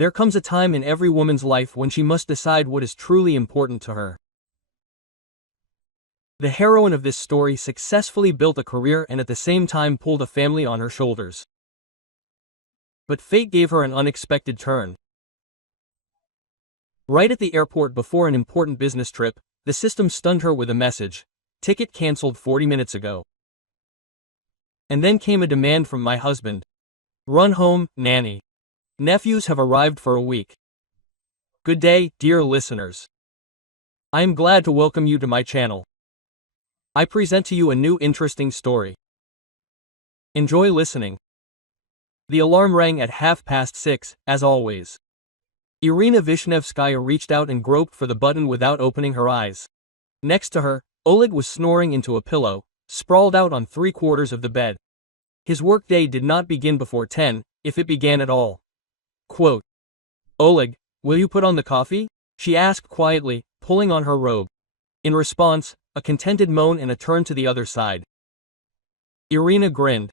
There comes a time in every woman's life when she must decide what is truly important to her. The heroine of this story successfully built a career and at the same time pulled a family on her shoulders. But fate gave her an unexpected turn. Right at the airport before an important business trip, the system stunned her with a message: "Ticket cancelled 40 minutes ago." And then came a demand from my husband. "Run home, nanny. Nephews have arrived for a week." Good day, dear listeners. I am glad to welcome you to my channel. I present to you a new interesting story. Enjoy listening. The alarm rang at 6:30, as always. Irina Vishnevskaya reached out and groped for the button without opening her eyes. Next to her, Oleg was snoring into a pillow, sprawled out on 3/4 of the bed. His workday did not begin before 10, if it began at all. Quote, "Oleg, will you put on the coffee?" she asked quietly, pulling on her robe. In response, a contented moan and a turn to the other side. Irina grinned.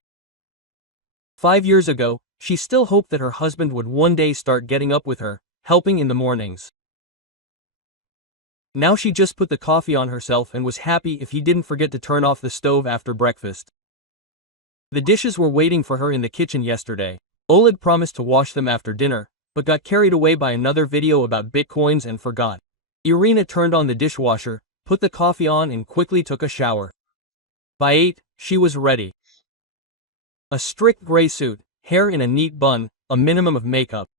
5 years ago, she still hoped that her husband would one day start getting up with her, helping in the mornings. Now she just put the coffee on herself and was happy if he didn't forget to turn off the stove after breakfast. The dishes were waiting for her in the kitchen yesterday. Oleg promised to wash them after dinner, but got carried away by another video about bitcoins and forgot. Irina turned on the dishwasher, put the coffee on and quickly took a shower. By 8, she was ready. A strict gray suit, hair in a neat bun, a minimum of makeup.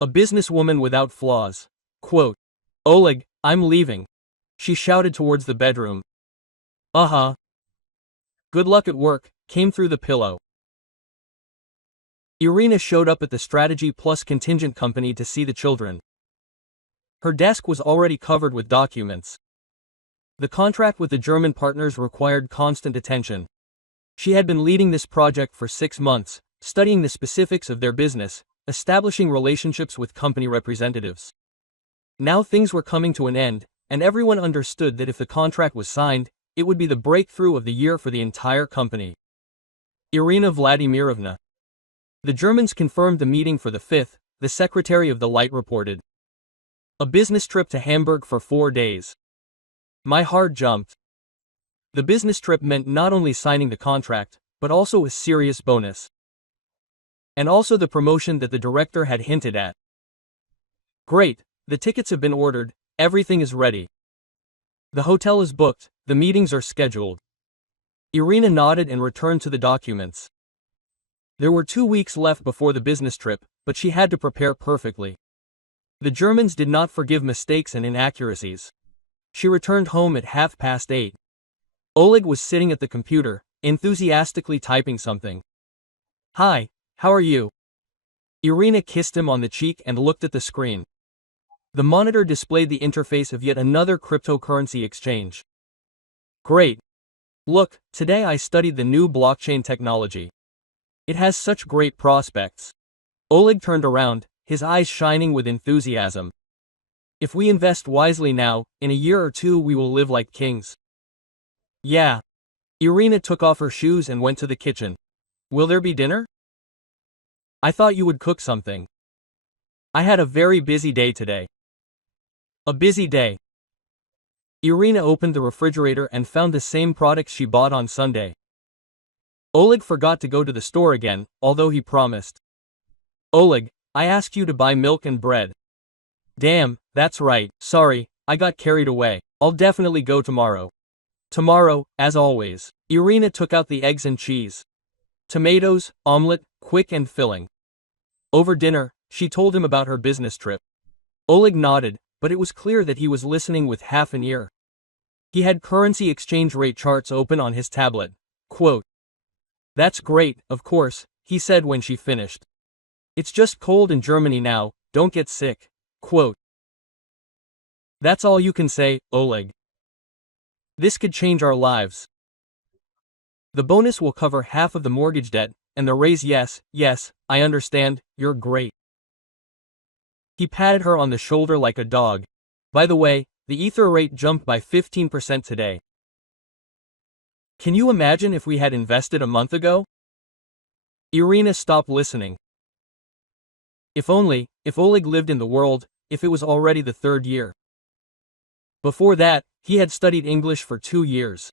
A businesswoman without flaws. Quote, "Oleg, I'm leaving," she shouted towards the bedroom. "Uh-huh. Good luck at work," came through the pillow. Irina showed up at the Strategy Plus contingent company to see the children. Her desk was already covered with documents. The contract with the German partners required constant attention. She had been leading this project for 6 months, studying the specifics of their business, establishing relationships with company representatives. Now things were coming to an end, and everyone understood that if the contract was signed, it would be the breakthrough of the year for the entire company. Irina Vladimirovna. The Germans confirmed the meeting for the 5th, the secretary of the Light reported. A business trip to Hamburg for 4 days. My heart jumped. The business trip meant not only signing the contract, but also a serious bonus. And also the promotion that the director had hinted at. Great, the tickets have been ordered, everything is ready. The hotel is booked, the meetings are scheduled. Irina nodded and returned to the documents. There were 2 weeks left before the business trip, but she had to prepare perfectly. The Germans did not forgive mistakes and inaccuracies. She returned home at 8:30. Oleg was sitting at the computer, enthusiastically typing something. "Hi, how are you?" Irina kissed him on the cheek and looked at the screen. The monitor displayed the interface of yet another cryptocurrency exchange. "Great. Look, today I studied the new blockchain technology. It has such great prospects." Oleg turned around, his eyes shining with enthusiasm. "If we invest wisely now, in a year or 2 we will live like kings." "Yeah." Irina took off her shoes and went to the kitchen. "Will there be dinner?" "I thought you would cook something." "I had a very busy day today." "A busy day." Irina opened the refrigerator and found the same products she bought on Sunday. Oleg forgot to go to the store again, although he promised. "Oleg, I asked you to buy milk and bread." "Damn, that's right, sorry, I got carried away. I'll definitely go tomorrow." Tomorrow, as always. Irina took out the eggs and cheese. Tomatoes, omelette, quick and filling. Over dinner, she told him about her business trip. Oleg nodded, but it was clear that he was listening with half an ear. He had currency exchange rate charts open on his tablet. Quote, "That's great, of course," he said when she finished. "It's just cold in Germany now, don't get sick." Quote, "That's all you can say, Oleg. This could change our lives. The bonus will cover half of the mortgage debt, and the raise yes, I understand, you're great." He patted her on the shoulder like a dog. "By the way, the Ether rate jumped by 15% today. Can you imagine if we had invested a month ago?" Irina stopped listening. If Oleg lived in the world, if it was already the third year. Before that, he had studied English for 2 years.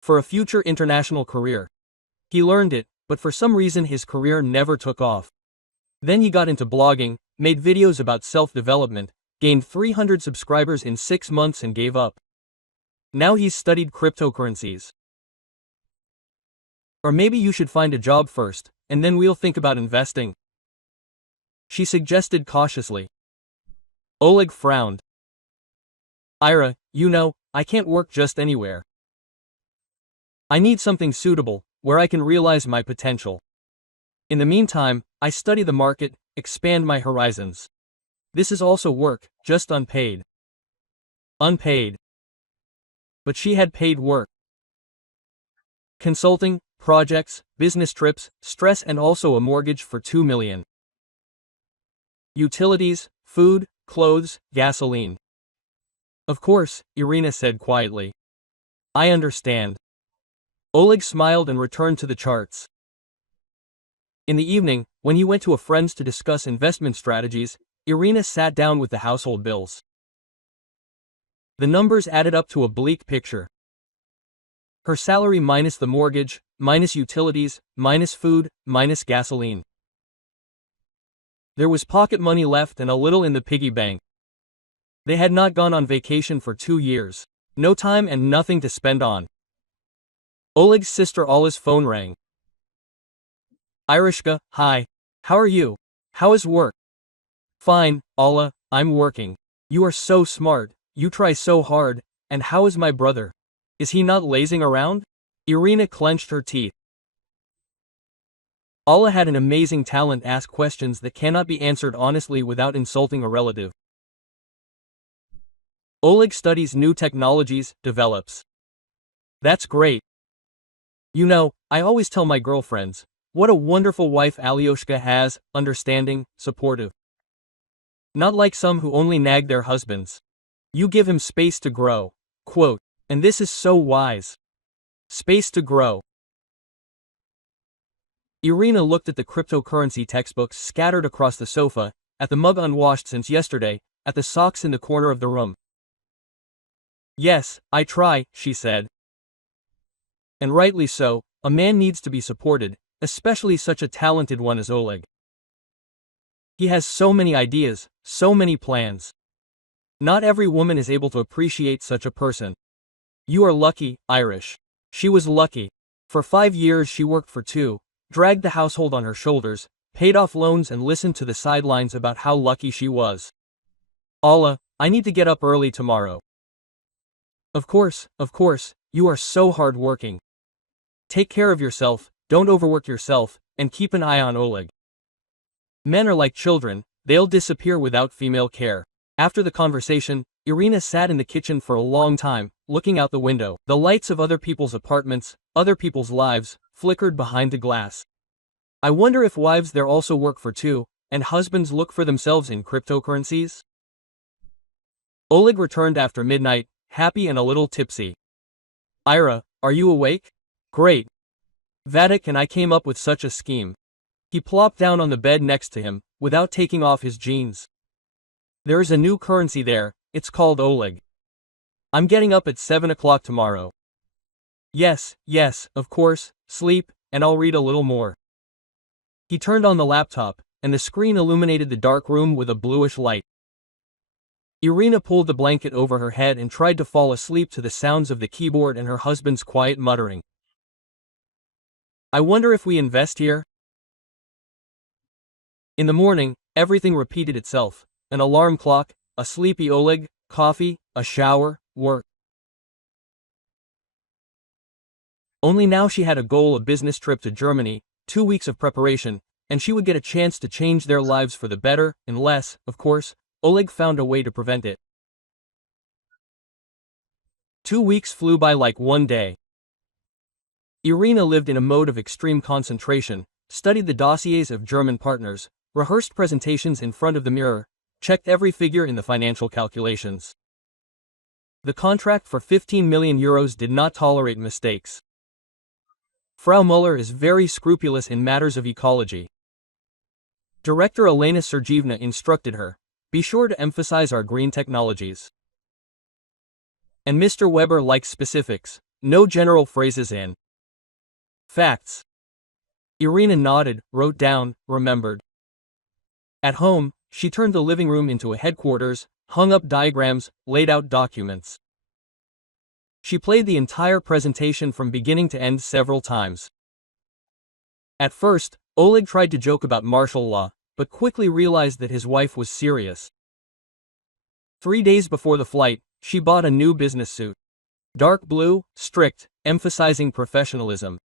For a future international career. He learned it, but for some reason his career never took off. Then he got into blogging, made videos about self-development, gained 300 subscribers in 6 months and gave up. Now he's studied cryptocurrencies. Or maybe you should find a job first, and then we'll think about investing. She suggested cautiously. Oleg frowned. Ira, you know, I can't work just anywhere. I need something suitable, where I can realize my potential. In the meantime, I study the market, expand my horizons. This is also work, just unpaid. Unpaid. But she had paid work. Consulting, projects, business trips, stress and also a mortgage for 2 million. Utilities, food, clothes, gasoline. Of course, Irina said quietly. I understand. Oleg smiled and returned to the charts. In the evening, when he went to a friend's to discuss investment strategies, Irina sat down with the household bills. The numbers added up to a bleak picture. Her salary minus the mortgage, minus utilities, minus food, minus gasoline. There was pocket money left and a little in the piggy bank. They had not gone on vacation for 2 years. No time and nothing to spend on. Oleg's sister Alla's phone rang. Irishka, hi. How are you? How is work? Fine, Alla, I'm working. You are so smart, you try so hard, and how is my brother? Is he not lazing around? Irina clenched her teeth. Alla had an amazing talent to ask questions that cannot be answered honestly without insulting a relative. Oleg studies new technologies, develops. That's great. You know, I always tell my girlfriends, what a wonderful wife Alyoshka has, understanding, supportive. Not like some who only nag their husbands. You give him space to grow. Quote, and this is so wise. Space to grow. Irina looked at the cryptocurrency textbooks scattered across the sofa, at the mug unwashed since yesterday, at the socks in the corner of the room. Yes, I try, she said. And rightly so, a man needs to be supported, especially such a talented one as Oleg. He has so many ideas, so many plans. Not every woman is able to appreciate such a person. You are lucky, Irish. She was lucky. For 5 years she worked for 2, dragged the household on her shoulders, paid off loans and listened to the sidelines about how lucky she was. Alla, I need to get up early tomorrow. Of course, you are so hard-working. Take care of yourself, don't overwork yourself, and keep an eye on Oleg. Men are like children, they'll disappear without female care. After the conversation, Irina sat in the kitchen for a long time, looking out the window. The lights of other people's apartments, other people's lives, flickered behind the glass. I wonder if wives there also work for 2, and husbands look for themselves in cryptocurrencies? Oleg returned after midnight, happy and a little tipsy. Ira, are you awake? Great. Vadik and I came up with such a scheme. He plopped down on the bed next to him, without taking off his jeans. There is a new currency there, it's called Oleg. I'm getting up at 7 o'clock tomorrow. Yes, of course, sleep, and I'll read a little more. He turned on the laptop, and the screen illuminated the dark room with a bluish light. Irina pulled the blanket over her head and tried to fall asleep to the sounds of the keyboard and her husband's quiet muttering. I wonder if we invest here? In the morning, everything repeated itself. An alarm clock, a sleepy Oleg, coffee, a shower, work. Only now she had a goal, a business trip to Germany, 2 weeks of preparation, and she would get a chance to change their lives for the better, unless, of course, Oleg found a way to prevent it. 2 weeks flew by like one day. Irina lived in a mode of extreme concentration, studied the dossiers of German partners, rehearsed presentations in front of the mirror, checked every figure in the financial calculations. The contract for 15 million euros did not tolerate mistakes. Frau Müller is very scrupulous in matters of ecology. Director Elena Sergeevna instructed her, "Be sure to emphasize our green technologies." And Mr. Weber likes specifics, no general phrases and facts. Irina nodded, wrote down, remembered. At home, she turned the living room into a headquarters, hung up diagrams, laid out documents. She played the entire presentation from beginning to end several times. At first, Oleg tried to joke about martial law, but quickly realized that his wife was serious. 3 days before the flight, she bought a new business suit. Dark blue, strict, emphasizing professionalism.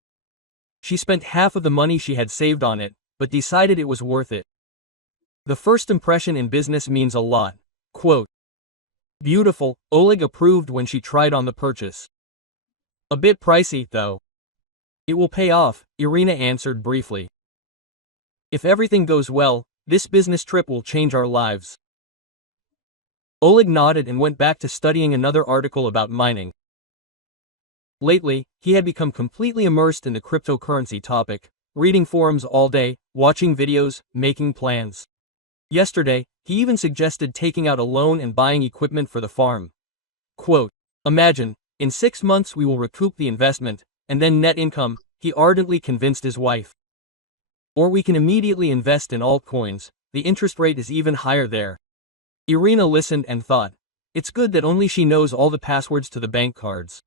She spent half of the money she had saved on it, but decided it was worth it. The first impression in business means a lot. Quote, "Beautiful," Oleg approved when she tried on the purchase. "A bit pricey, though." "It will pay off," Irina answered briefly. "If everything goes well, this business trip will change our lives." Oleg nodded and went back to studying another article about mining. Lately, he had become completely immersed in the cryptocurrency topic, reading forums all day, watching videos, making plans. Yesterday, he even suggested taking out a loan and buying equipment for the farm. Quote, "Imagine, in 6 months we will recoup the investment, and then net income," he ardently convinced his wife. "Or we can immediately invest in altcoins, the interest rate is even higher there." Irina listened and thought, it's good that only she knows all the passwords to the bank cards.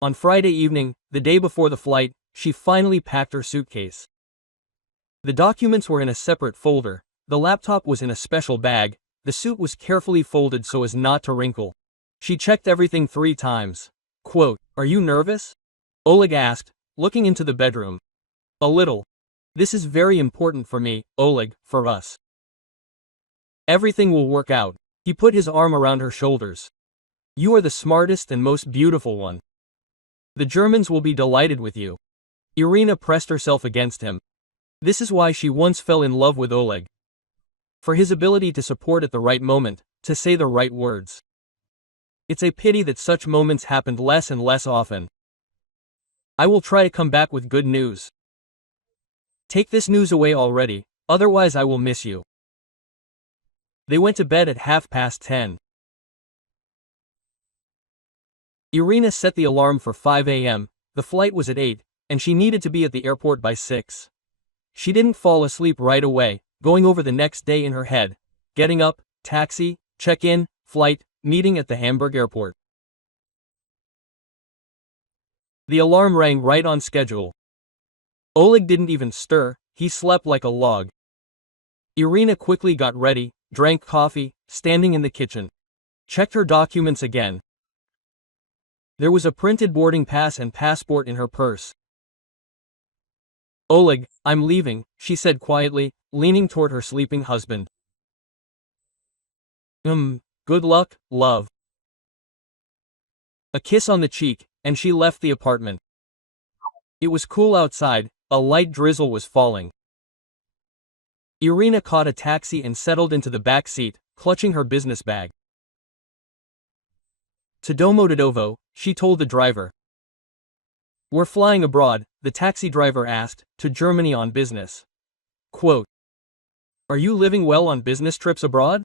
On Friday evening, the day before the flight, she finally packed her suitcase. The documents were in a separate folder, the laptop was in a special bag, the suit was carefully folded so as not to wrinkle. She checked everything 3 times. Quote, "Are you nervous?" Oleg asked, looking into the bedroom. "A little. This is very important for me, Oleg, for us. Everything will work out." He put his arm around her shoulders. "You are the smartest and most beautiful one. The Germans will be delighted with you." Irina pressed herself against him. This is why she once fell in love with Oleg. For his ability to support at the right moment, to say the right words. It's a pity that such moments happened less and less often. "I will try to come back with good news. Take this news away already, otherwise I will miss you." They went to bed at 10:30. Irina set the alarm for 5 a.m., the flight was at 8, and she needed to be at the airport by 6. She didn't fall asleep right away, going over the next day in her head, getting up, taxi, check-in, flight, meeting at the Hamburg airport. The alarm rang right on schedule. Oleg didn't even stir, he slept like a log. Irina quickly got ready, drank coffee, standing in the kitchen. Checked her documents again. There was a printed boarding pass and passport in her purse. "Oleg, I'm leaving," she said quietly, leaning toward her sleeping husband. Good luck, love." A kiss on the cheek, and she left the apartment. It was cool outside, a light drizzle was falling. Irina caught a taxi and settled into the back seat, clutching her business bag. To Domodedovo, she told the driver. "We're flying abroad," the taxi driver asked, "to Germany on business." Quote, "Are you living well on business trips abroad?"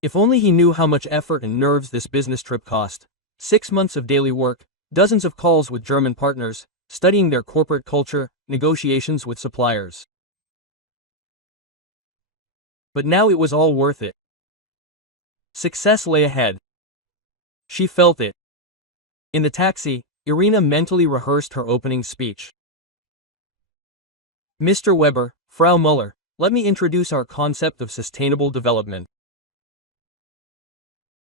If only he knew how much effort and nerves this business trip cost. 6 months of daily work, dozens of calls with German partners, studying their corporate culture, negotiations with suppliers. But now it was all worth it. Success lay ahead. She felt it. In the taxi, Irina mentally rehearsed her opening speech. "Mr. Weber, Frau Muller, let me introduce our concept of sustainable development.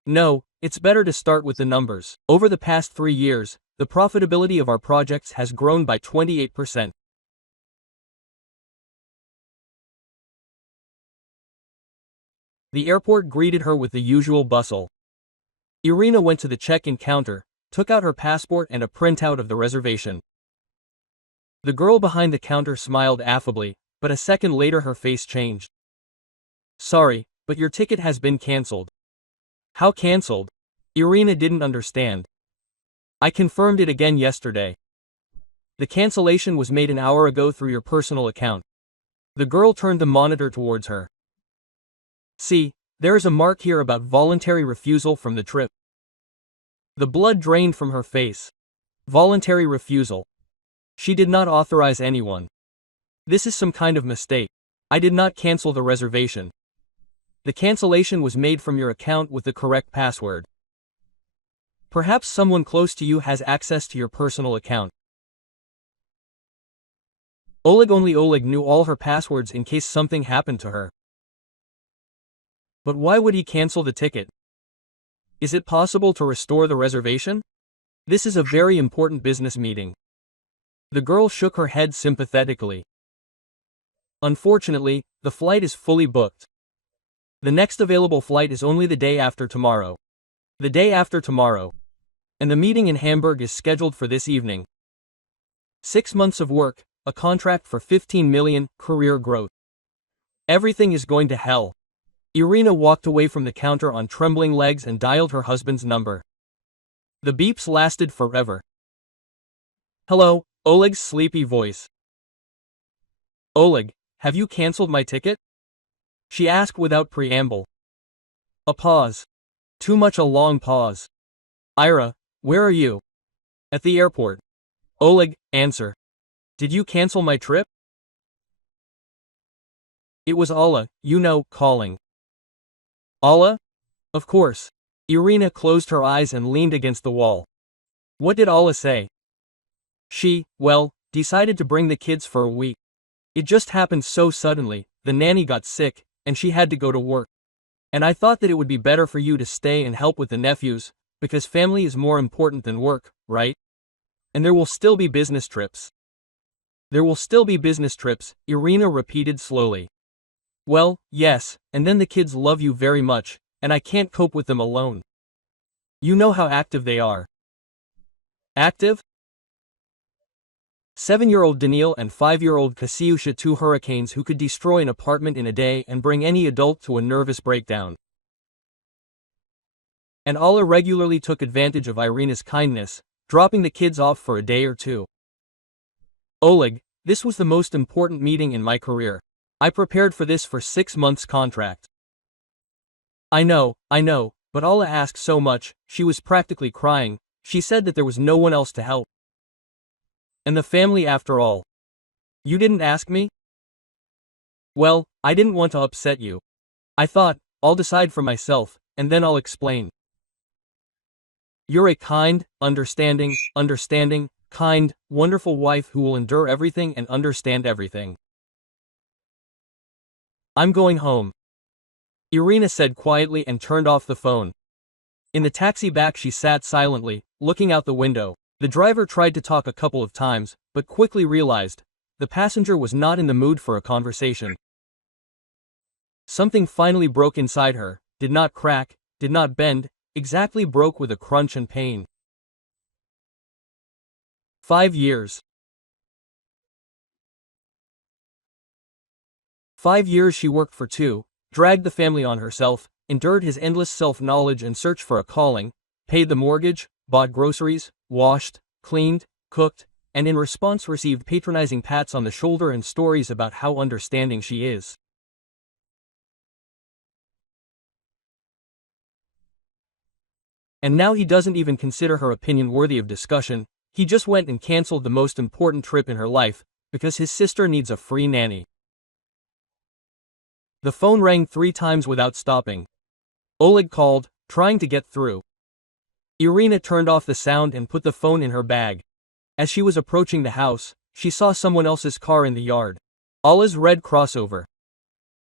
No, it's better to start with the numbers. Over the past 3 years, the profitability of our projects has grown by 28%. The airport greeted her with the usual bustle. Irina went to the check-in counter, took out her passport and a printout of the reservation. The girl behind the counter smiled affably, but a second later her face changed. "Sorry, but your ticket has been cancelled." "How cancelled?" Irina didn't understand. "I confirmed it again yesterday." The cancellation was made an hour ago through your personal account. The girl turned the monitor towards her. See, there is a mark here about voluntary refusal from the trip. The blood drained from her face. Voluntary refusal. She did not authorize anyone. This is some kind of mistake. I did not cancel the reservation. The cancellation was made from your account with the correct password. Perhaps someone close to you has access to your personal account. Only Oleg knew all her passwords in case something happened to her. But why would he cancel the ticket? Is it possible to restore the reservation? This is a very important business meeting. The girl shook her head sympathetically. Unfortunately, the flight is fully booked. The next available flight is only the day after tomorrow. The day after tomorrow. And the meeting in Hamburg is scheduled for this evening. 6 months of work, a contract for 15 million, career growth. Everything is going to hell. Irina walked away from the counter on trembling legs and dialed her husband's number. The beeps lasted forever. Hello, Oleg's sleepy voice. Oleg, have you cancelled my ticket? She asked without preamble. A pause. Too much a long pause. Ira, where are you? At the airport. Oleg, answer. Did you cancel my trip? It was Allah, calling. Allah? Of course. Irina closed her eyes and leaned against the wall. What did Allah say? She, decided to bring the kids for a week. It just happened so suddenly, the nanny got sick, and she had to go to work. And I thought that it would be better for you to stay and help with the nephews, because family is more important than work, right? And there will still be business trips. There will still be business trips, Irina repeated slowly. Well, yes, and then the kids love you very much, and I can't cope with them alone. You know how active they are. Active? 7-year-old Daniil and 5-year-old Kasyusha, 2 hurricanes who could destroy an apartment in a day and bring any adult to a nervous breakdown. And Allah regularly took advantage of Irina's kindness, dropping the kids off for a day or two. Oleg, this was the most important meeting in my career. I prepared for this for 6 months contract. I know, but Allah asked so much, she was practically crying. She said that there was no one else to help. And the family after all. You didn't ask me? Well, I didn't want to upset you. I thought, I'll decide for myself, and then I'll explain. You're a kind, understanding, kind, wonderful wife who will endure everything and understand everything. I'm going home. Irina said quietly and turned off the phone. In the taxi back she sat silently, looking out the window. The driver tried to talk a couple of times, but quickly realized the passenger was not in the mood for a conversation. Something finally broke inside her, did not crack, did not bend, exactly broke with a crunch and pain. 5 years. 5 years she worked for two, dragged the family on herself, endured his endless self-knowledge and search for a calling, paid the mortgage, bought groceries, washed, cleaned, cooked, and in response received patronizing pats on the shoulder and stories about how understanding she is. And now he doesn't even consider her opinion worthy of discussion. He just went and cancelled the most important trip in her life, because his sister needs a free nanny. The phone rang 3 times without stopping. Oleg called, trying to get through. Irina turned off the sound and put the phone in her bag. As she was approaching the house, she saw someone else's car in the yard. Allah's red crossover.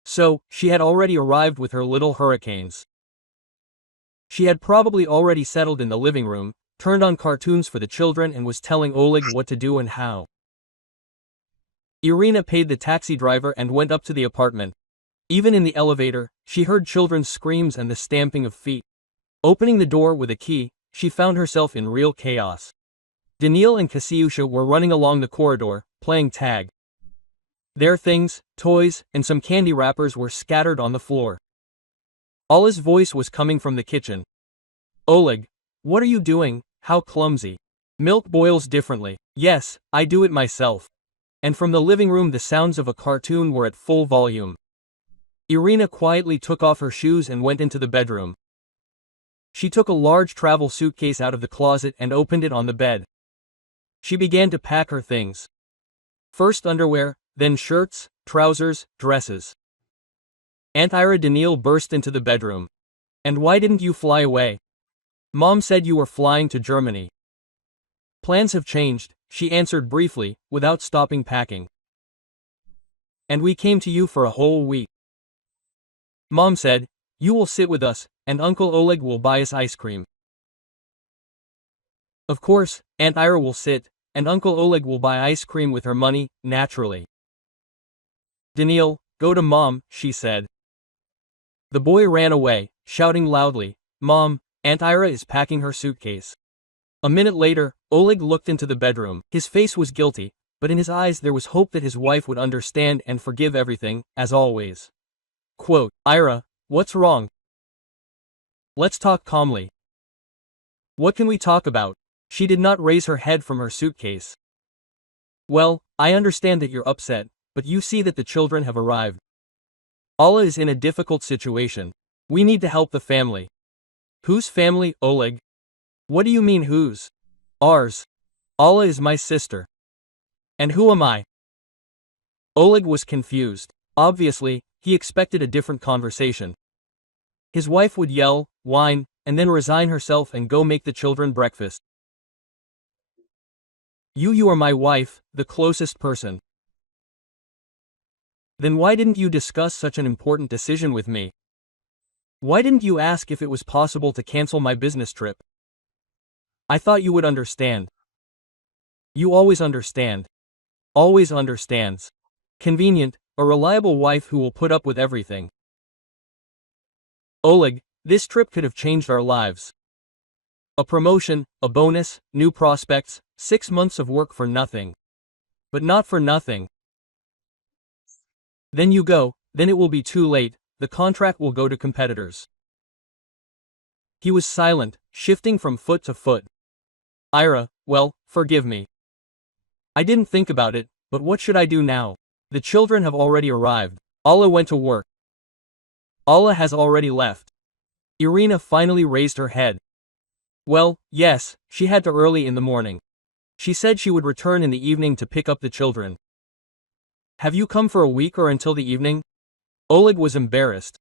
So, she had already arrived with her little hurricanes. She had probably already settled in the living room, turned on cartoons for the children and was telling Oleg what to do and how. Irina paid the taxi driver and went up to the apartment. Even in the elevator, she heard children's screams and the stamping of feet. Opening the door with a key, she found herself in real chaos. Daniil and Kasyusha were running along the corridor, playing tag. Their things, toys, and some candy wrappers were scattered on the floor. Allah's voice was coming from the kitchen. Oleg, what are you doing? How clumsy. Milk boils differently. Yes, I do it myself. And from the living room the sounds of a cartoon were at full volume. Irina quietly took off her shoes and went into the bedroom. She took a large travel suitcase out of the closet and opened it on the bed. She began to pack her things. First underwear, then shirts, trousers, dresses. Aunt Ira Daniil burst into the bedroom. And why didn't you fly away? Mom said you were flying to Germany. Plans have changed, she answered briefly, without stopping packing. And we came to you for a whole week. Mom said, you will sit with us, and Uncle Oleg will buy us ice cream. Of course, Aunt Ira will sit, and Uncle Oleg will buy ice cream with her money, naturally. Daniil, go to Mom, she said. The boy ran away, shouting loudly, Mom, Aunt Ira is packing her suitcase. A minute later, Oleg looked into the bedroom. His face was guilty, but in his eyes there was hope that his wife would understand and forgive everything, as always. Quote, Ira, what's wrong? Let's talk calmly. What can we talk about? She did not raise her head from her suitcase. Well, I understand that you're upset, but you see that the children have arrived. Allah is in a difficult situation. We need to help the family. Whose family, Oleg? What do you mean whose? Ours. Allah is my sister. And who am I? Oleg was confused. Obviously, he expected a different conversation. His wife would yell, whine, and then resign herself and go make the children breakfast. You are my wife, the closest person. Then why didn't you discuss such an important decision with me? Why didn't you ask if it was possible to cancel my business trip? I thought you would understand. You always understand. Always understands. Convenient, a reliable wife who will put up with everything. Oleg, this trip could have changed our lives. A promotion, a bonus, new prospects, 6 months of work for nothing. But not for nothing. Then you go, then it will be too late, the contract will go to competitors. He was silent, shifting from foot to foot. Ira, well, forgive me. I didn't think about it, but what should I do now? The children have already arrived. Allah went to work. Allah has already left. Irina finally raised her head. Well, yes, she had to early in the morning. She said she would return in the evening to pick up the children. Have you come for a week or until the evening? Oleg was embarrassed.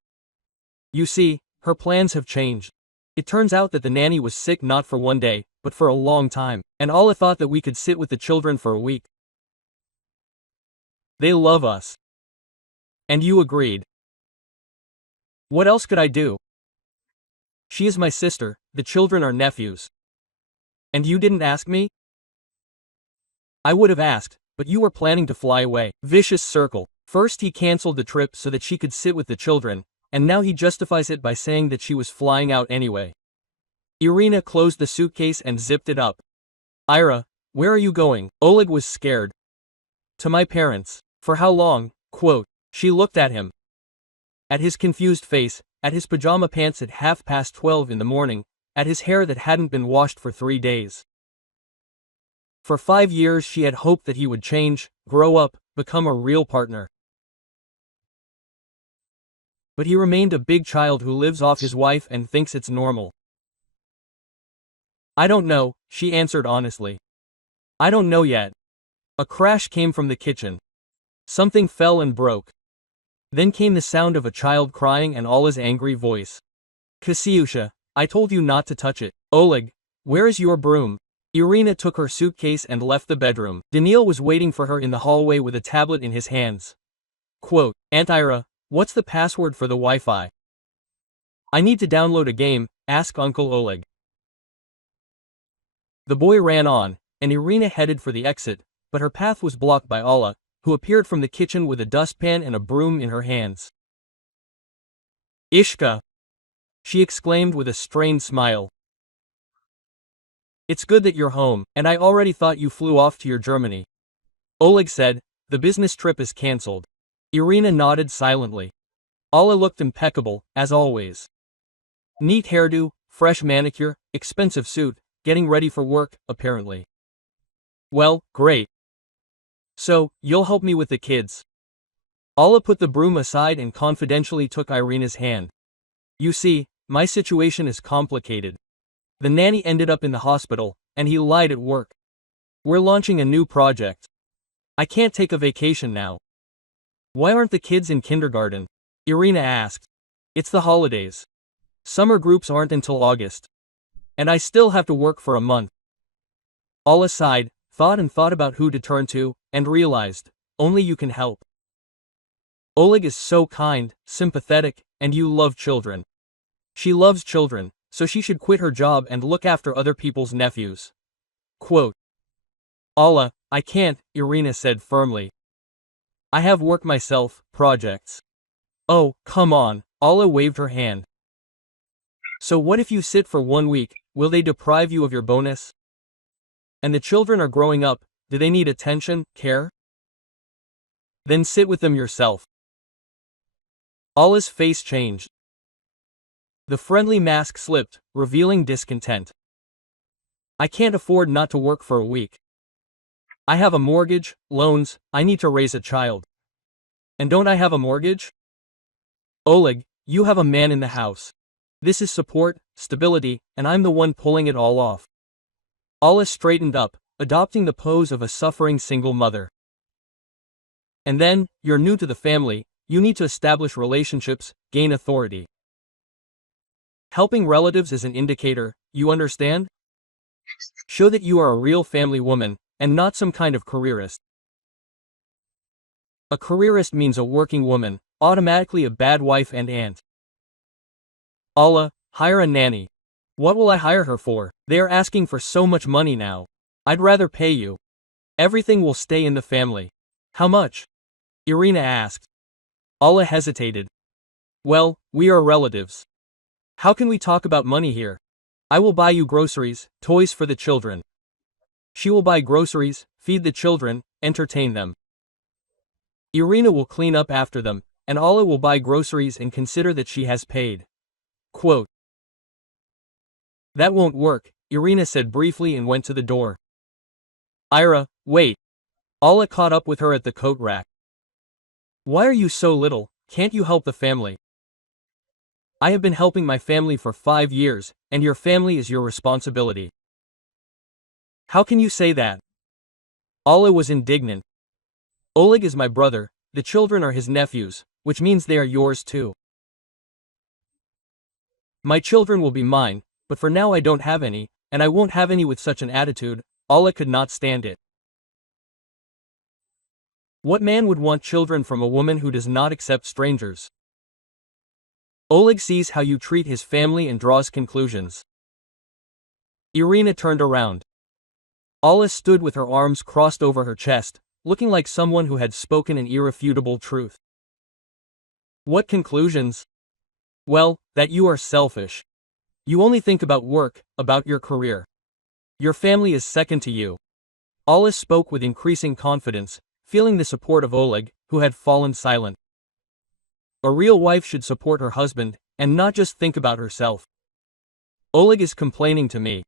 You see, her plans have changed. It turns out that the nanny was sick not for one day, but for a long time, and Allah thought that we could sit with the children for a week. They love us. And you agreed. What else could I do? She is my sister, the children are nephews. And you didn't ask me? I would have asked, but you were planning to fly away. Vicious circle. First he cancelled the trip so that she could sit with the children, and now he justifies it by saying that she was flying out anyway. Irina closed the suitcase and zipped it up. Ira, where are you going? Oleg was scared. To my parents. For how long? Quote. She looked at him. At his confused face, at his pajama pants at 12:30 in the morning, at his hair that hadn't been washed for 3 days. For 5 years she had hoped that he would change, grow up, become a real partner. But he remained a big child who lives off his wife and thinks it's normal. I don't know, she answered honestly. I don't know yet. A crash came from the kitchen. Something fell and broke. Then came the sound of a child crying and Allah's angry voice. Kasyusha, I told you not to touch it. Oleg, where is your broom? Irina took her suitcase and left the bedroom. Daniil was waiting for her in the hallway with a tablet in his hands. Quote, Aunt Ira, what's the password for the Wi-Fi? I need to download a game, ask Uncle Oleg. The boy ran on, and Irina headed for the exit, but her path was blocked by Allah, who appeared from the kitchen with a dustpan and a broom in her hands. Ishka! She exclaimed with a strained smile. It's good that you're home, and I already thought you flew off to your Germany. Oleg said, the business trip is cancelled. Irina nodded silently. Allah looked impeccable, as always. Neat hairdo, fresh manicure, expensive suit, getting ready for work, apparently. Well, great. So, you'll help me with the kids. Alla put the broom aside and confidentially took Irina's hand. You see, my situation is complicated. The nanny ended up in the hospital, and he lied at work. We're launching a new project. I can't take a vacation now. Why aren't the kids in kindergarten? Irina asked. It's the holidays. Summer groups aren't until August. And I still have to work for a month. Alla sighed, thought about who to turn to, and realized, only you can help. Oleg is so kind, sympathetic, and you love children. She loves children, so she should quit her job and look after other people's nephews. Quote. Alla, I can't, Irina said firmly. I have work myself, projects. Oh, come on, Alla waved her hand. So what if you sit for 1 week, will they deprive you of your bonus? And the children are growing up, do they need attention, care? Then sit with them yourself. Alla's face changed. The friendly mask slipped, revealing discontent. I can't afford not to work for a week. I have a mortgage, loans, I need to raise a child. And don't I have a mortgage? Oleg, you have a man in the house. This is support, stability, and I'm the one pulling it all off. Alla straightened up, adopting the pose of a suffering single mother. And then, you're new to the family, you need to establish relationships, gain authority. Helping relatives is an indicator, you understand? Show that you are a real family woman, and not some kind of careerist. A careerist means a working woman, automatically a bad wife and aunt. Alla, hire a nanny. What will I hire her for? They are asking for so much money now. I'd rather pay you. Everything will stay in the family. How much? Irina asked. Alla hesitated. Well, we are relatives. How can we talk about money here? I will buy you groceries, toys for the children. She will buy groceries, feed the children, entertain them. Irina will clean up after them, and Alla will buy groceries and consider that she has paid. Quote. That won't work, Irina said briefly and went to the door. Ira, wait. Alla caught up with her at the coat rack. Why are you so little, can't you help the family? I have been helping my family for 5 years, and your family is your responsibility. How can you say that? Alla was indignant. Oleg is my brother, the children are his nephews, which means they are yours too. My children will be mine, but for now I don't have any, and I won't have any with such an attitude. Alla could not stand it. What man would want children from a woman who does not accept strangers? Oleg sees how you treat his family and draws conclusions. Irina turned around. Alla stood with her arms crossed over her chest, looking like someone who had spoken an irrefutable truth. What conclusions? Well, that you are selfish. You only think about work, about your career. Your family is second to you. Alla spoke with increasing confidence, feeling the support of Oleg, who had fallen silent. A real wife should support her husband, and not just think about herself. Oleg is complaining to me.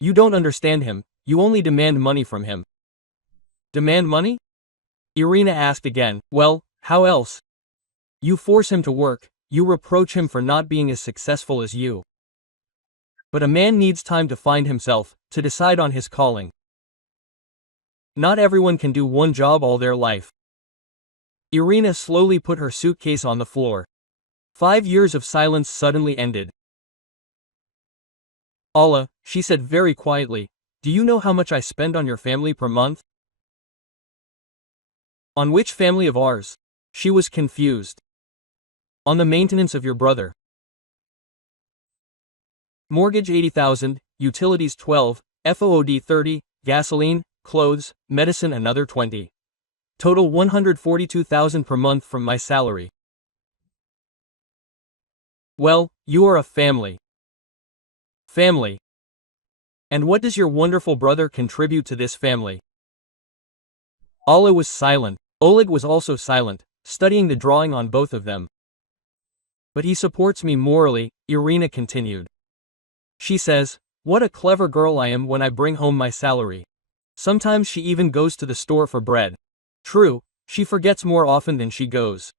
You don't understand him, you only demand money from him. Demand money? Irina asked again. Well, how else? You force him to work, you reproach him for not being as successful as you. But a man needs time to find himself, to decide on his calling. Not everyone can do one job all their life. Irina slowly put her suitcase on the floor. 5 years of silence suddenly ended. Alla, she said very quietly, do you know how much I spend on your family per month? On which family of ours? She was confused. On the maintenance of your brother. Mortgage 80,000, utilities 12, FOOD 30, gasoline, clothes, medicine another 20. Total 142,000 per month from my salary. Well, you are a family. Family. And what does your wonderful brother contribute to this family? Alla was silent. Oleg was also silent, studying the drawing on both of them. But he supports me morally, Irina continued. She says, What a clever girl I am when I bring home my salary. Sometimes she even goes to the store for bread. True, she forgets more often than she goes.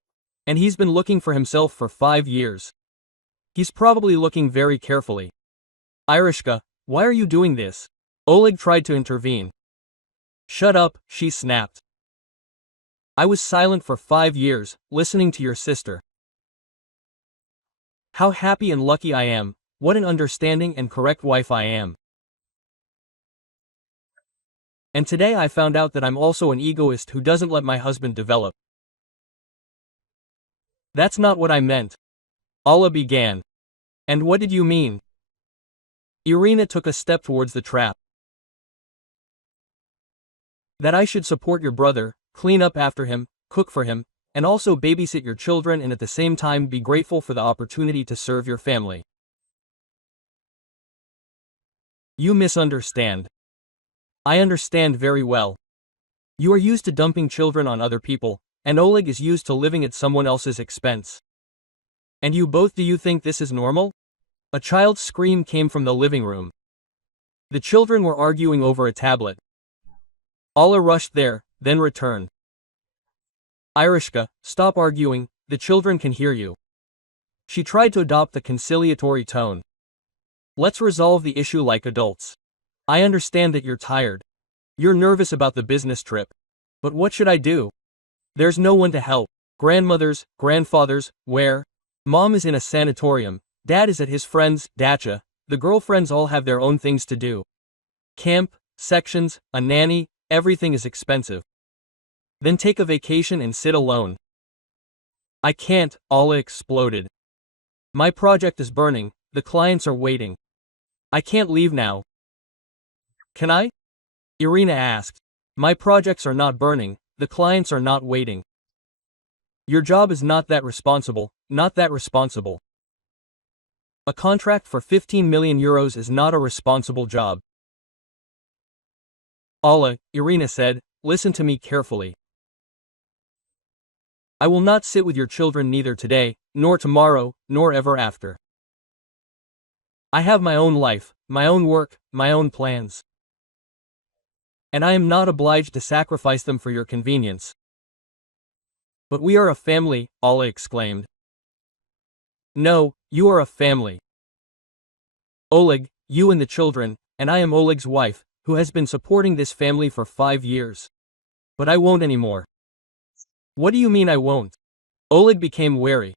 And he's been looking for himself for 5 years. He's probably looking very carefully. Irishka, why are you doing this? Oleg tried to intervene. Shut up, she snapped. I was silent for 5 years, listening to your sister. How happy and lucky I am, what an understanding and correct wife I am. And today I found out that I'm also an egoist who doesn't let my husband develop. That's not what I meant. Allah began. And what did you mean? Irina took a step towards the trap. That I should support your brother, clean up after him, cook for him, and also babysit your children and at the same time be grateful for the opportunity to serve your family. You misunderstand. I understand very well. You are used to dumping children on other people, and Oleg is used to living at someone else's expense. And you both, do you think this is normal? A child's scream came from the living room. The children were arguing over a tablet. Allah rushed there, then returned. Irishka, stop arguing, the children can hear you. She tried to adopt the conciliatory tone. Let's resolve the issue like adults. I understand that you're tired. You're nervous about the business trip. But what should I do? There's no one to help. Grandmothers, grandfathers, where? Mom is in a sanatorium, dad is at his friend's dacha, the girlfriends all have their own things to do. Camp, sections, a nanny, everything is expensive. Then take a vacation and sit alone. I can't, Allah exploded. My project is burning, the clients are waiting. I can't leave now. Can I? Irina asked. My projects are not burning, the clients are not waiting. Your job is not that responsible, not that responsible. A contract for 15 million euros is not a responsible job. Allah, Irina said, listen to me carefully. I will not sit with your children neither today, nor tomorrow, nor ever after. I have my own life, my own work, my own plans. And I am not obliged to sacrifice them for your convenience. But we are a family, Allah exclaimed. No, you are a family. Oleg, you and the children, and I am Oleg's wife, who has been supporting this family for 5 years. But I won't anymore. What do you mean I won't? Oleg became wary.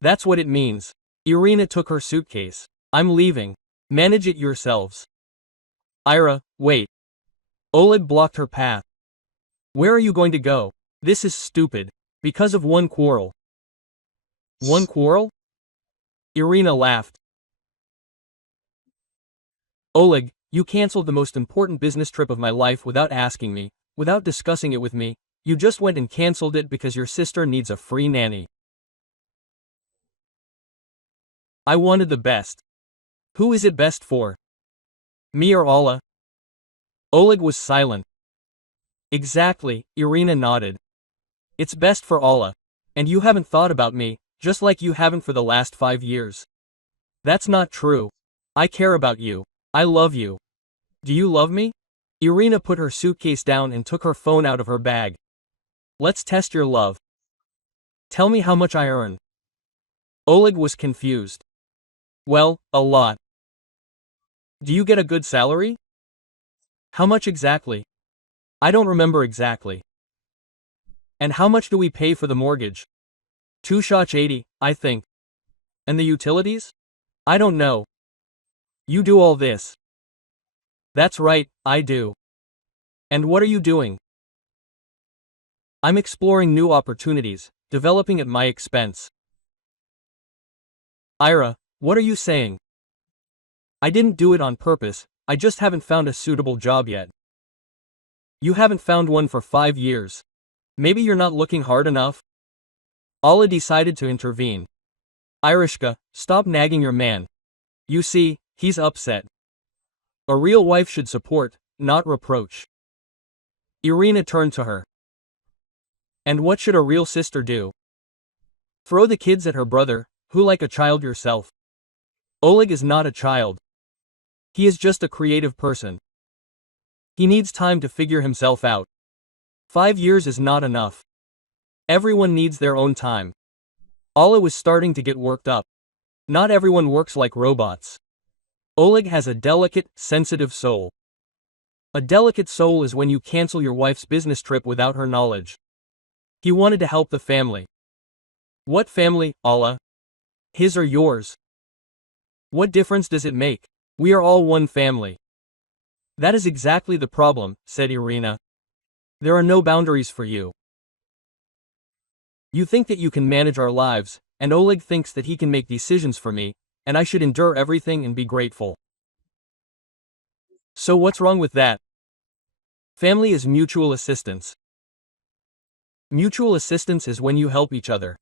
That's what it means. Irina took her suitcase. I'm leaving. Manage it yourselves. Ira, wait. Oleg blocked her path. Where are you going to go? This is stupid. Because of one quarrel. One quarrel? Irina laughed. Oleg, you cancelled the most important business trip of my life without asking me, without discussing it with me. You just went and cancelled it because your sister needs a free nanny. I wanted the best. Who is it best for? Me or Allah? Oleg was silent. Exactly, Irina nodded. It's best for Allah. And you haven't thought about me, just like you haven't for the last 5 years. That's not true. I care about you. I love you. Do you love me? Irina put her suitcase down and took her phone out of her bag. Let's test your love. Tell me how much I earn. Oleg was confused. Well, a lot. Do you get a good salary? How much exactly? I don't remember exactly. And how much do we pay for the mortgage? 280, I think. And the utilities? I don't know. You do all this. That's right, I do. And what are you doing? I'm exploring new opportunities, developing at my expense. Ira, what are you saying? I didn't do it on purpose, I just haven't found a suitable job yet. You haven't found one for 5 years. Maybe you're not looking hard enough? Allah decided to intervene. Irishka, stop nagging your man. You see, he's upset. A real wife should support, not reproach. Irina turned to her. And what should a real sister do? Throw the kids at her brother, who like a child yourself. Oleg is not a child. He is just a creative person. He needs time to figure himself out. 5 years is not enough. Everyone needs their own time. Alla was starting to get worked up. Not everyone works like robots. Oleg has a delicate, sensitive soul. A delicate soul is when you cancel your wife's business trip without her knowledge. He wanted to help the family. What family, Alla? His or yours? What difference does it make? We are all one family. That is exactly the problem, said Irina. There are no boundaries for you. You think that you can manage our lives, and Oleg thinks that he can make decisions for me, and I should endure everything and be grateful. So what's wrong with that? Family is mutual assistance. Mutual assistance is when you help each other.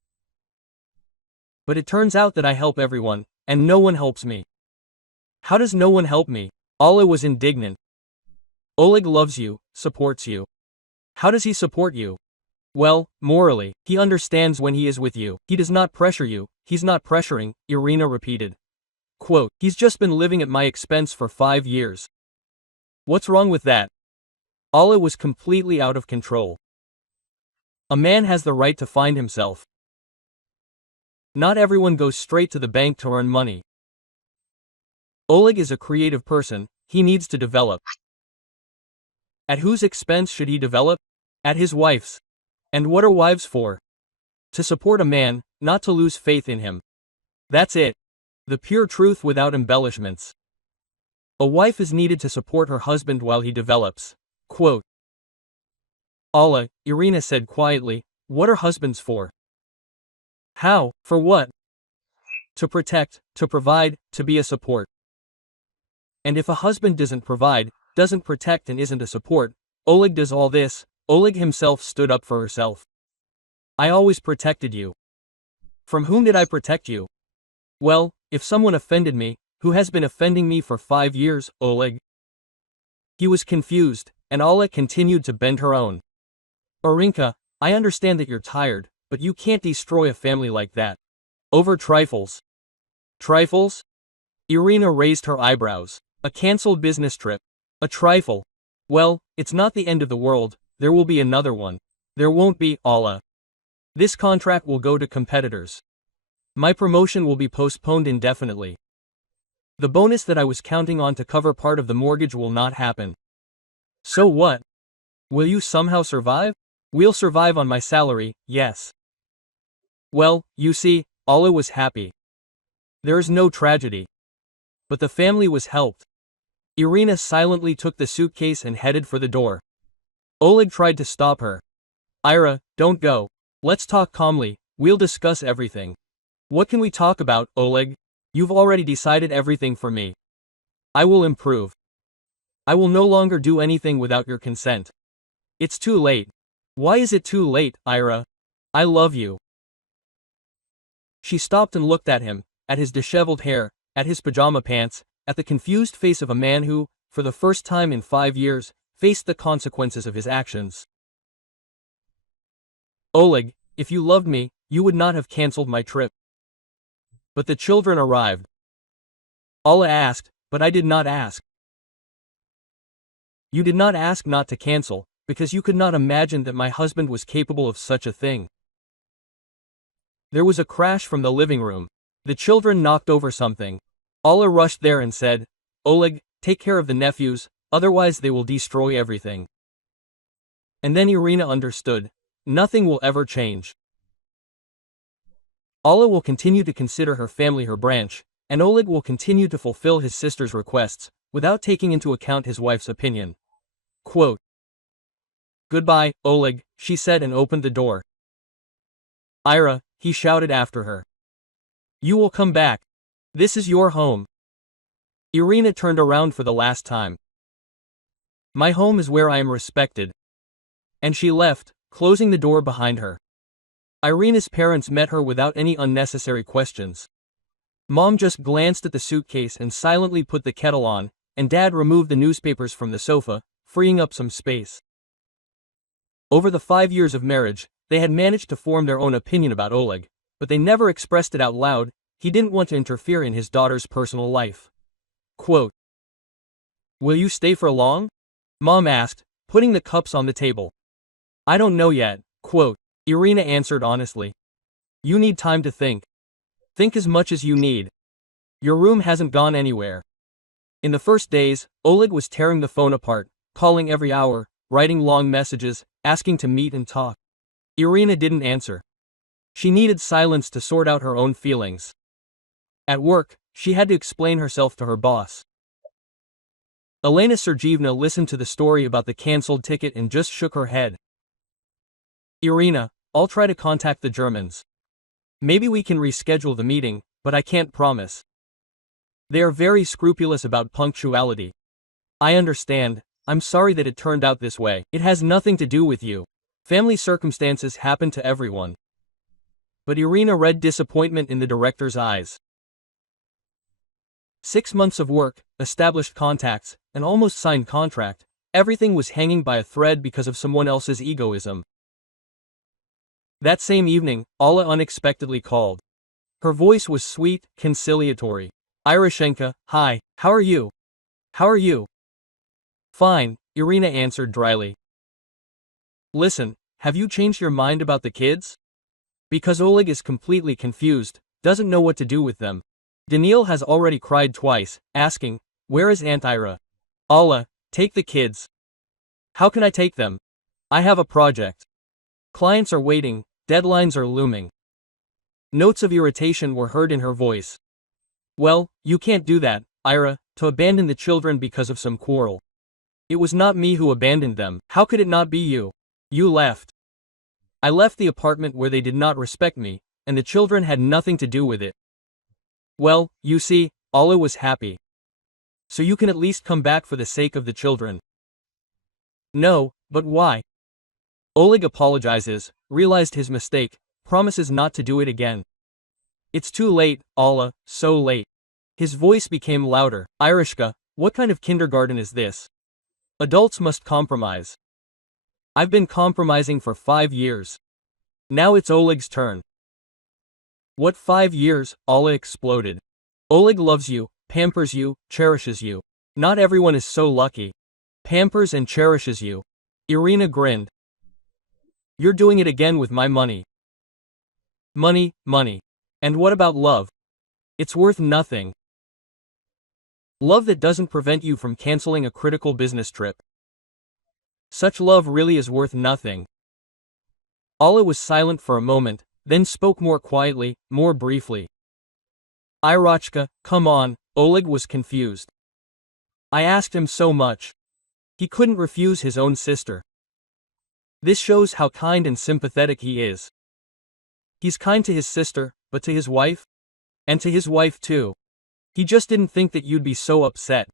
But it turns out that I help everyone, and no one helps me. How does no one help me? Alla was indignant. Oleg loves you, supports you. How does he support you? Well, morally, he understands when he is with you. He does not pressure you, he's not pressuring, Irina repeated. Quote, he's just been living at my expense for 5 years. What's wrong with that? Alla was completely out of control. A man has the right to find himself. Not everyone goes straight to the bank to earn money. Oleg is a creative person, he needs to develop. At whose expense should he develop? At his wife's. And what are wives for? To support a man, not to lose faith in him. That's it. The pure truth without embellishments. A wife is needed to support her husband while he develops. Quote. Alla, Irina said quietly, what are husbands for? How, for what? To protect, to provide, to be a support. And if a husband doesn't provide, doesn't protect and isn't a support, Oleg does all this. Oleg himself stood up for herself. I always protected you. From whom did I protect you? Well, if someone offended me, who has been offending me for 5 years, Oleg? He was confused, and Alla continued to bend her own. Orinka, I understand that you're tired, but you can't destroy a family like that. Over trifles. Trifles? Irina raised her eyebrows. A cancelled business trip. A trifle. Well, it's not the end of the world, there will be another one. There won't be, Alla. This contract will go to competitors. My promotion will be postponed indefinitely. The bonus that I was counting on to cover part of the mortgage will not happen. So what? Will you somehow survive? We'll survive on my salary, yes. Well, you see, Alla was happy. There is no tragedy. But the family was helped. Irina silently took the suitcase and headed for the door. Oleg tried to stop her. Ira, don't go. Let's talk calmly, we'll discuss everything. What can we talk about, Oleg? You've already decided everything for me. I will improve. I will no longer do anything without your consent. It's too late. Why is it too late, Ira? I love you. She stopped and looked at him, at his disheveled hair, at his pajama pants, at the confused face of a man who, for the first time in 5 years, faced the consequences of his actions. Oleg, if you loved me, you would not have cancelled my trip. But the children arrived. Alla asked, but I did not ask. You did not ask not to cancel, because you could not imagine that my husband was capable of such a thing. There was a crash from the living room. The children knocked over something. Alla rushed there and said, Oleg, take care of the nephews, otherwise they will destroy everything. And then Irina understood. Nothing will ever change. Alla will continue to consider her family her branch, and Oleg will continue to fulfill his sister's requests, without taking into account his wife's opinion. Quote. Goodbye, Oleg, she said and opened the door. Ira, he shouted after her. You will come back. This is your home. Irina turned around for the last time. My home is where I am respected. And she left, closing the door behind her. Irina's parents met her without any unnecessary questions. Mom just glanced at the suitcase and silently put the kettle on, and Dad removed the newspapers from the sofa, freeing up some space. Over the 5 years of marriage, they had managed to form their own opinion about Oleg, but they never expressed it out loud. He didn't want to interfere in his daughter's personal life. Quote. Will you stay for long? Mom asked, putting the cups on the table. I don't know yet, quote. Irina answered honestly. You need time to think. Think as much as you need. Your room hasn't gone anywhere. In the first days, Oleg was tearing the phone apart, calling every hour, writing long messages, asking to meet and talk. Irina didn't answer. She needed silence to sort out her own feelings. At work, she had to explain herself to her boss. Elena Sergeevna listened to the story about the cancelled ticket and just shook her head. Irina, I'll try to contact the Germans. Maybe we can reschedule the meeting, but I can't promise. They are very scrupulous about punctuality. I understand. I'm sorry that it turned out this way. It has nothing to do with you. Family circumstances happen to everyone. But Irina read disappointment in the director's eyes. 6 months of work, established contacts, an almost signed contract, everything was hanging by a thread because of someone else's egoism. That same evening, Alla unexpectedly called. Her voice was sweet, conciliatory. Irishenka, hi, how are you? How are you? Fine, Irina answered dryly. Listen, have you changed your mind about the kids? Because Oleg is completely confused, doesn't know what to do with them. Daniil has already cried twice, asking, where is Aunt Ira? Alla, take the kids. How can I take them? I have a project. Clients are waiting, deadlines are looming. Notes of irritation were heard in her voice. Well, you can't do that, Ira, to abandon the children because of some quarrel. It was not me who abandoned them. How could it not be you? You left. I left the apartment where they did not respect me, and the children had nothing to do with it. Well, you see, Alla was happy. So you can at least come back for the sake of the children. No, but why? Oleg apologizes, realized his mistake, promises not to do it again. It's too late, Alla, so late. His voice became louder. Irishka, what kind of kindergarten is this? Adults must compromise. I've been compromising for 5 years. Now it's Oleg's turn. What 5 years? Alla exploded. Oleg loves you, pampers you, cherishes you. Not everyone is so lucky. Pampers and cherishes you. Irina grinned. You're doing it again with my money. Money, money. And what about love? It's worth nothing. Love that doesn't prevent you from canceling a critical business trip. Such love really is worth nothing. Alla was silent for a moment, then spoke more quietly, more briefly. Irachka, come on, Oleg was confused. I asked him so much. He couldn't refuse his own sister. This shows how kind and sympathetic he is. He's kind to his sister, but to his wife? And to his wife too. He just didn't think that you'd be so upset.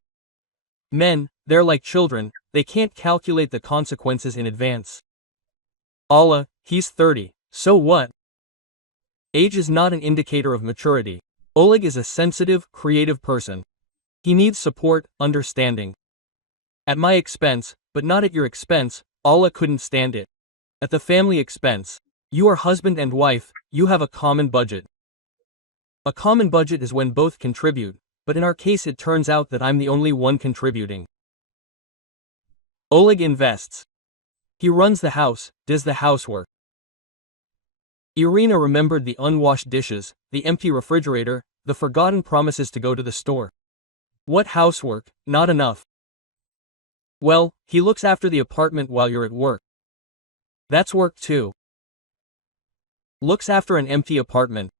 Men, they're like children, they can't calculate the consequences in advance. Alla, he's 30, so what? Age is not an indicator of maturity. Oleg is a sensitive, creative person. He needs support, understanding. At my expense, but not at your expense, Alla couldn't stand it. At the family expense. You are husband and wife, you have a common budget. A common budget is when both contribute, but in our case it turns out that I'm the only one contributing. Oleg invests. He runs the house, does the housework. Irina remembered the unwashed dishes, the empty refrigerator, the forgotten promises to go to the store. What housework? Not enough. Well, he looks after the apartment while you're at work. That's work too. Looks after an empty apartment.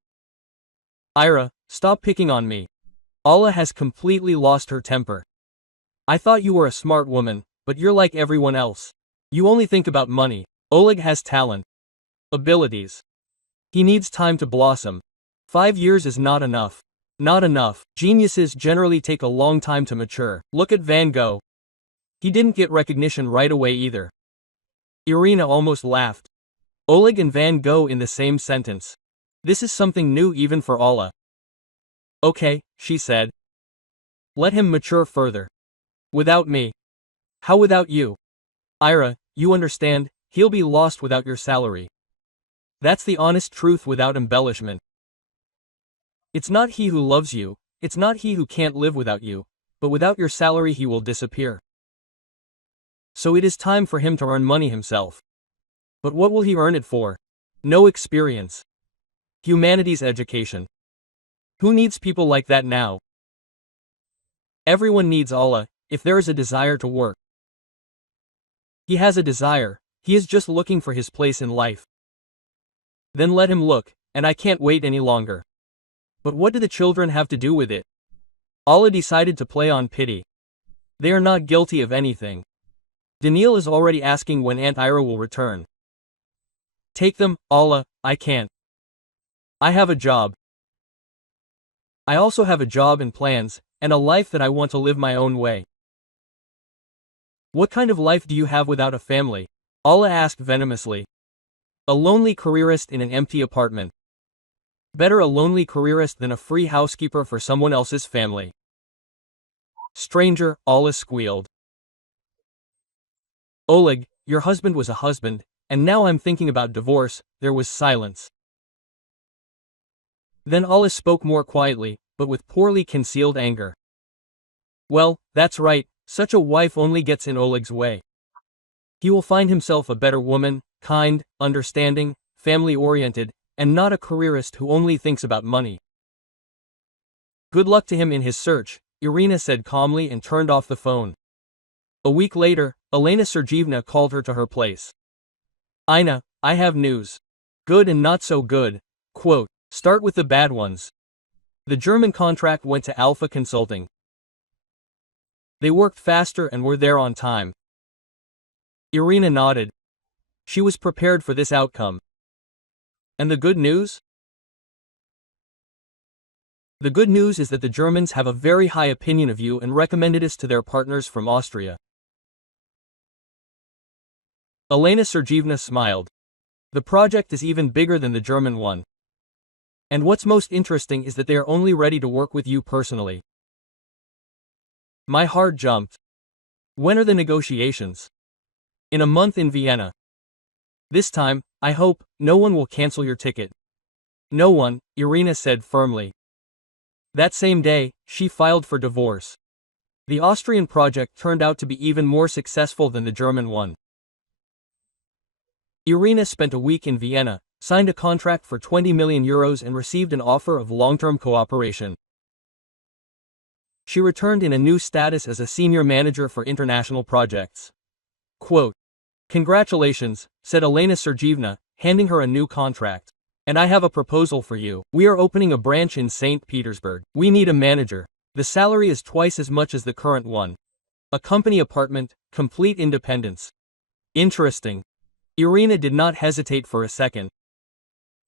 Ira, stop picking on me. Alla has completely lost her temper. I thought you were a smart woman, but you're like everyone else. You only think about money. Oleg has talent. Abilities. He needs time to blossom. 5 years is not enough. Not enough. Geniuses generally take a long time to mature. Look at Van Gogh. He didn't get recognition right away either. Irina almost laughed. Oleg and Van Gogh in the same sentence. This is something new even for Alla. Okay, she said. Let him mature further. Without me. How without you? Ira, you understand, he'll be lost without your salary. That's the honest truth without embellishment. It's not he who loves you, it's not he who can't live without you. but without your salary he will disappear. So it is time for him to earn money himself. But what will he earn it for? No experience. Humanities education. Who needs people like that now? Everyone needs Allah, if there is a desire to work. He has a desire, he is just looking for his place in life. Then let him look, and I can't wait any longer. But what do the children have to do with it? Allah decided to play on pity. They are not guilty of anything. Daniel is already asking when Aunt Ira will return. Take them, Allah, I can't. I have a job. I also have a job and plans, and a life that I want to live my own way. What kind of life do you have without a family? Allah asked venomously. A lonely careerist in an empty apartment. Better a lonely careerist than a free housekeeper for someone else's family. Stranger, Allah squealed. Oleg, your husband was a husband, and now I'm thinking about divorce. There was silence. Then Allah spoke more quietly, but with poorly concealed anger. Well, that's right, such a wife only gets in Oleg's way. He will find himself a better woman, kind, understanding, family-oriented, and not a careerist who only thinks about money. Good luck to him in his search, Irina said calmly and turned off the phone. A week later, Elena Sergeevna called her to her place. Ina, I have news. Good and not so good. Quote, start with the bad ones. The German contract went to Alpha Consulting. They worked faster and were there on time. Irina nodded. She was prepared for this outcome. And the good news? The good news is that the Germans have a very high opinion of you and recommended us to their partners from Austria. Elena Sergeevna smiled. The project is even bigger than the German one. And what's most interesting is that they are only ready to work with you personally. My heart jumped. When are the negotiations? In a month in Vienna. This time, I hope, no one will cancel your ticket. No one, Irina said firmly. That same day, she filed for divorce. The Austrian project turned out to be even more successful than the German one. Irina spent a week in Vienna, signed a contract for 20 million euros and received an offer of long-term cooperation. She returned in a new status as a senior manager for international projects. Quote, congratulations, said Elena Sergeevna, handing her a new contract. And I have a proposal for you. We are opening a branch in St. Petersburg. We need a manager. The salary is twice as much as the current one. A company apartment, complete independence. Interesting. Irina did not hesitate for a second.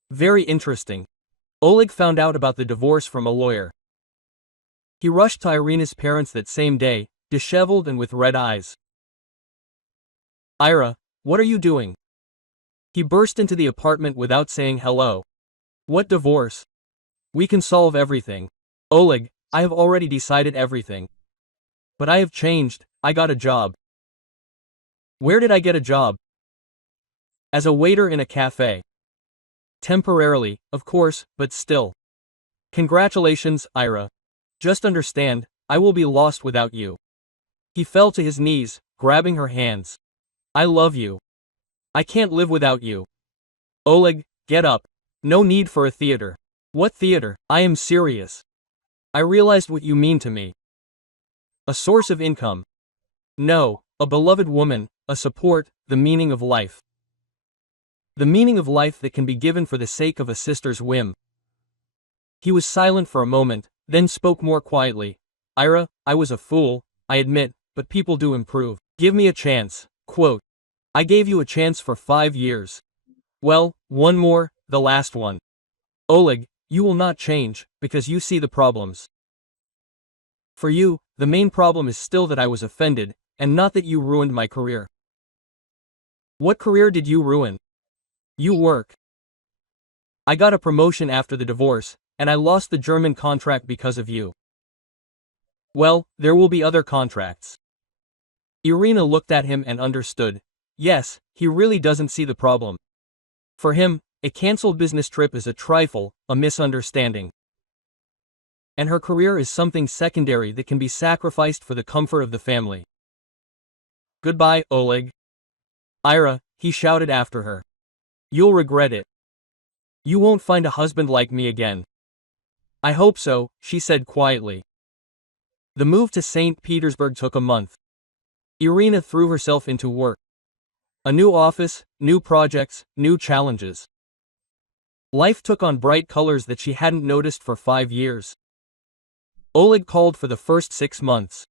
Very interesting. Oleg found out about the divorce from a lawyer. He rushed to Irina's parents that same day, disheveled and with red eyes. Ira, what are you doing? He burst into the apartment without saying hello. What divorce? We can solve everything. Oleg, I have already decided everything. But I have changed, I got a job. Where did I get a job? As a waiter in a cafe. Temporarily, of course, but still. Congratulations, Ira. Just understand, I will be lost without you. He fell to his knees, grabbing her hands. I love you. I can't live without you. Oleg, get up. No need for a theater. What theater? I am serious. I realized what you mean to me. A source of income. No, a beloved woman, a support, the meaning of life. The meaning of life that can be given for the sake of a sister's whim. He was silent for a moment, then spoke more quietly. Ira, I was a fool, I admit, but people do improve. Give me a chance. Quote. I gave you a chance for 5 years. Well, one more, the last one. Oleg, you will not change, because you see the problems. For you, the main problem is still that I was offended, and not that you ruined my career. What career did you ruin? You work. I got a promotion after the divorce, and I lost the German contract because of you. Well, there will be other contracts. Irina looked at him and understood. Yes, he really doesn't see the problem. For him, a cancelled business trip is a trifle, a misunderstanding. And her career is something secondary that can be sacrificed for the comfort of the family. Goodbye, Oleg. Ira, he shouted after her. You'll regret it. You won't find a husband like me again. I hope so, she said quietly. The move to St. Petersburg took a month. Irina threw herself into work. A new office, new projects, new challenges. Life took on bright colors that she hadn't noticed for 5 years. Oleg called for the first 6 months.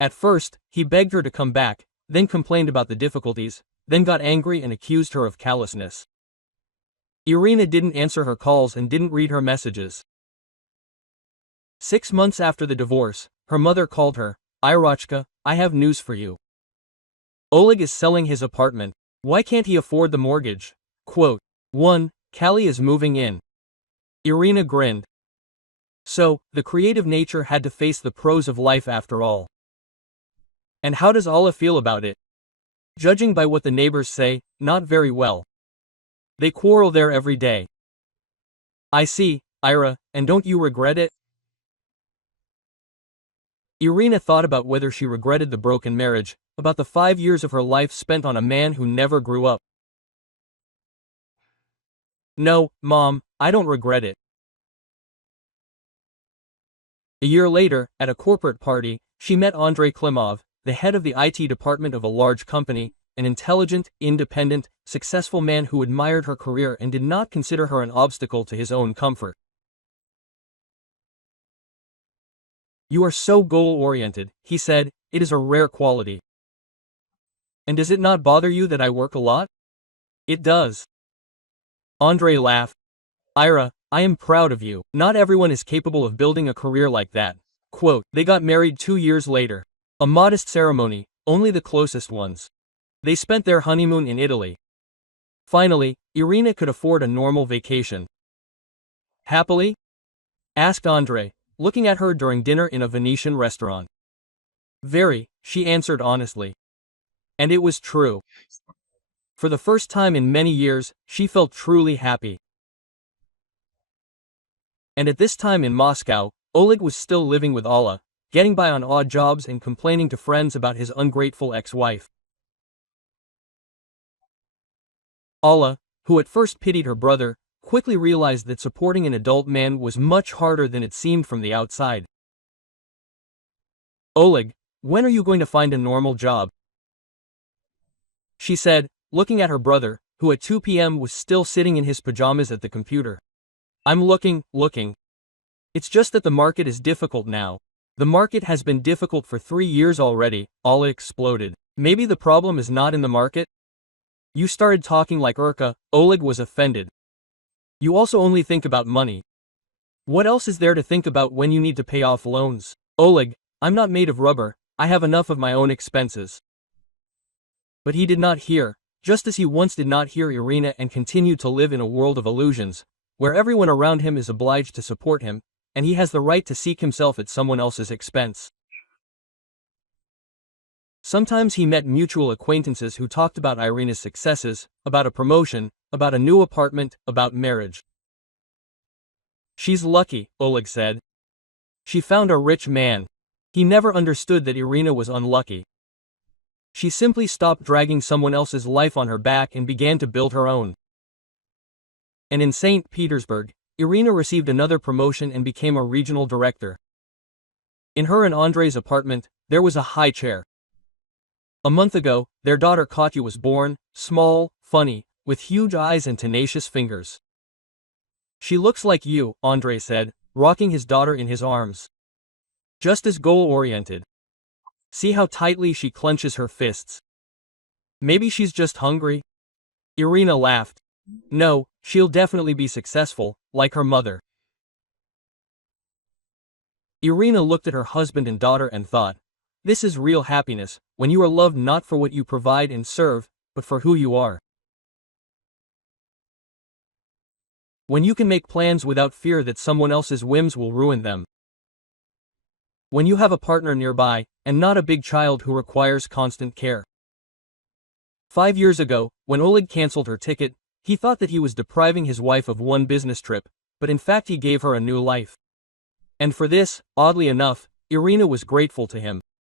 At first, he begged her to come back, then complained about the difficulties, then got angry and accused her of callousness. Irina didn't answer her calls and didn't read her messages. 6 months after the divorce, her mother called her. Irachka, I have news for you. Oleg is selling his apartment. Why can't he afford the mortgage? Quote 1. Callie is moving in. Irina grinned. So, the creative nature had to face the pros of life after all. And how does Alla feel about it? Judging by what the neighbors say, not very well. They quarrel there every day. I see, Ira, and don't you regret it? Irina thought about whether she regretted the broken marriage, about the 5 years of her life spent on a man who never grew up. No, Mom, I don't regret it. A year later, at a corporate party, she met Andrei Klimov, the head of the IT department of a large company, an intelligent, independent, successful man who admired her career and did not consider her an obstacle to his own comfort. You are so goal-oriented, he said, it is a rare quality. And does it not bother you that I work a lot? It does. Andrei laughed. Ira, I am proud of you. Not everyone is capable of building a career like that. Quote, they got married 2 years later. A modest ceremony, only the closest ones. They spent their honeymoon in Italy. Finally, Irina could afford a normal vacation. Happily? Asked Andrei, looking at her during dinner in a Venetian restaurant. Very, she answered honestly. And it was true. For the first time in many years, she felt truly happy. And at this time in Moscow, Oleg was still living with Alla, getting by on odd jobs and complaining to friends about his ungrateful ex-wife. Alla, who at first pitied her brother, quickly realized that supporting an adult man was much harder than it seemed from the outside. Oleg, when are you going to find a normal job? She said, looking at her brother, who at 2 p.m. was still sitting in his pajamas at the computer. I'm looking. It's just that the market is difficult now. The market has been difficult for 3 years already, Alla exploded. Maybe the problem is not in the market? You started talking like Urka, Oleg was offended. You also only think about money. What else is there to think about when you need to pay off loans? Oleg, I'm not made of rubber, I have enough of my own expenses. But he did not hear, just as he once did not hear Irina and continued to live in a world of illusions, where everyone around him is obliged to support him, and he has the right to seek himself at someone else's expense. Sometimes he met mutual acquaintances who talked about Irina's successes, about a promotion, about a new apartment, about marriage. She's lucky, Oleg said. She found a rich man. He never understood that Irina was unlucky. She simply stopped dragging someone else's life on her back and began to build her own. And in St. Petersburg, Irina received another promotion and became a regional director. In her and Andrei's apartment, there was a high chair. A month ago, their daughter Katya was born, small, funny, with huge eyes and tenacious fingers. She looks like you, Andrei said, rocking his daughter in his arms. Just as goal-oriented. See how tightly she clenches her fists. Maybe she's just hungry? Irina laughed. No, she'll definitely be successful, like her mother. Irina looked at her husband and daughter and thought, this is real happiness, when you are loved not for what you provide and serve, but for who you are. When you can make plans without fear that someone else's whims will ruin them. When you have a partner nearby, and not a big child who requires constant care. 5 years ago, when Oleg cancelled her ticket, he thought that he was depriving his wife of one business trip, but in fact he gave her a new life. And for this, oddly enough, Irina was grateful to him.